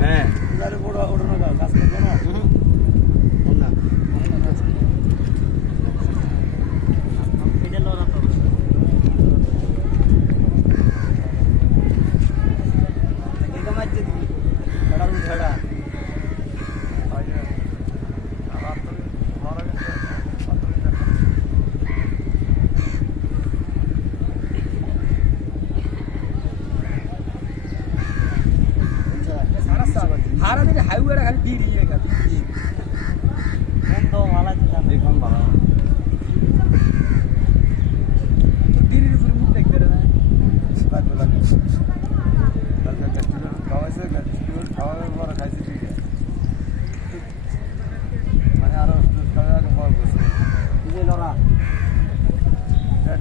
হ্যাঁ। গাড়ি বড় ওঠানো কাজ করব না। না দিন হাইওয়েটা খালি দিয়ে দিয়ে গেল আছে দেখুন ভালো। দিদির উপরে মুখ দেখতে না। খাওয়াইছে খাওয়ানোর পর খাইছে ঠিক আছে। মানে আরও বসে বুঝে লড়া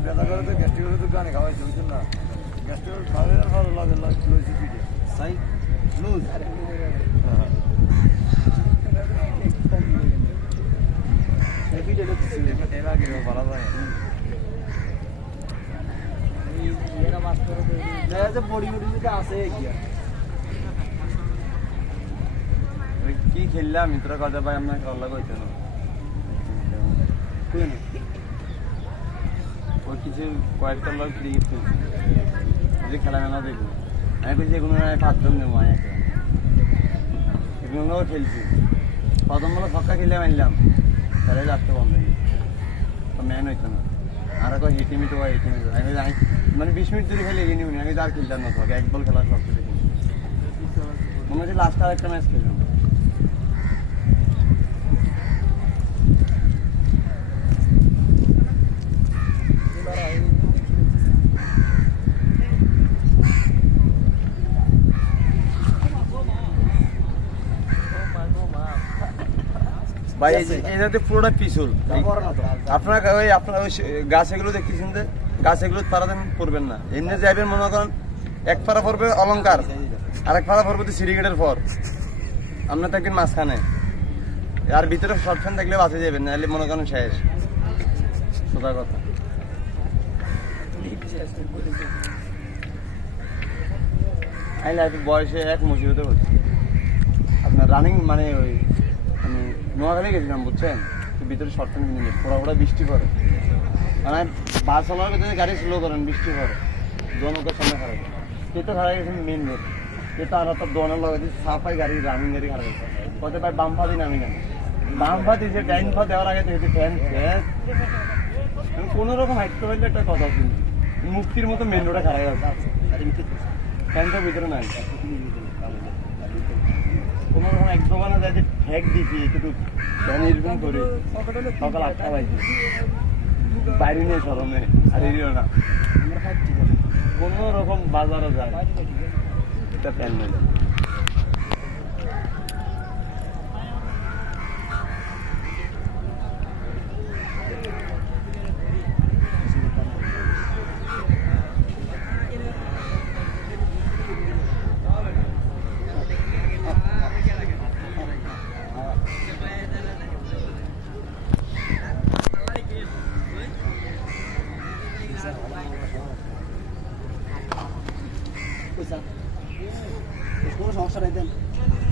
ব্যথা করে তো গ্যাস্ট্রিক তো গানে খাওয়াইছে বুঝছেন না? গ্যাস্ট্রিক খাওয়ানোর পর লাগে লাগে লইছে পিঠে। সাই লুজ। কি খেললাম মিত্র কথা ভাই আপনার কল্লা কইতে কোন কিছু কয়েকটা লোক ক্রিকেট খেলছে দেখব আমি বলছি এগুলো আমি নেব আমি এগুলোও খেলছি প্রথম বলে ছক্কা খেলে মারলাম তাহলে রাখতে বন্ধ। তো ম্যান হইতো না আর কয় হিটি মিট হয় হিটি মিট আমি মানে বিশ মিনিট ধরে খেলে গিয়ে আমি তো আর খেলতাম না এক বল খেলা সব খেলে মনে হচ্ছে লাস্ট আর একটা ম্যাচ খেললাম ভাই এটাতে পুরোটা পিছল। আপনার ওই আপনার ওই গাছ এগুলো দেখতেছেন যে গাছ এগুলো পারাতে পড়বেন না। এমনি যাইবেন মনে করেন এক পাড়া পড়বে অলংকার আর এক পাড়া পড়বে সিরিগেটের পর। আপনার থাকবেন মাঝখানে। আর ভিতরে শর্ট ফ্যান থাকলে বাঁচে যাবেন নাহলে মনে করেন শেষ। সোজা কথা। আমি লাইফে বয়সে এক মুসিবতে পড়ছি আপনার রানিং মানে ওই নোয়াখালী গেছিলাম বুঝছেন? তো ভিতরে শর্ট কিনে নিয়ে পুরো পুরো বৃষ্টি পড়ে। মানে বাস চালানোর ভিতরে গাড়ি স্লো করেন বৃষ্টি পড়ে। দোনোকের সামনে খারাপ তো খারাপ গেছে মেন রোড তো আর তো দোনের লগে সাফাই গাড়ি রানিং গাড়ি খারাপ গেছে। কত ভাই বাম পা দিন আমি না। বাম দিয়েছে ডাইন পা দেওয়ার আগে তো ফ্যান কোনো রকম হাইটতে পারলে একটা কথা কিন্তু মুক্তির মতো মেন রোডে খারাপ গেছে। ফ্যানটা ভিতরে নাই। কোনো রকম দোকানে যে ঠেক দিছি কিন্তু ফ্যান এরকম করি। সকাল আটটা বাজে। বাইরে নিয়ে সরমে আর এরিও না। কোনো রকম বাজারও যায় এটা কোনো সমস্যা নাই দেন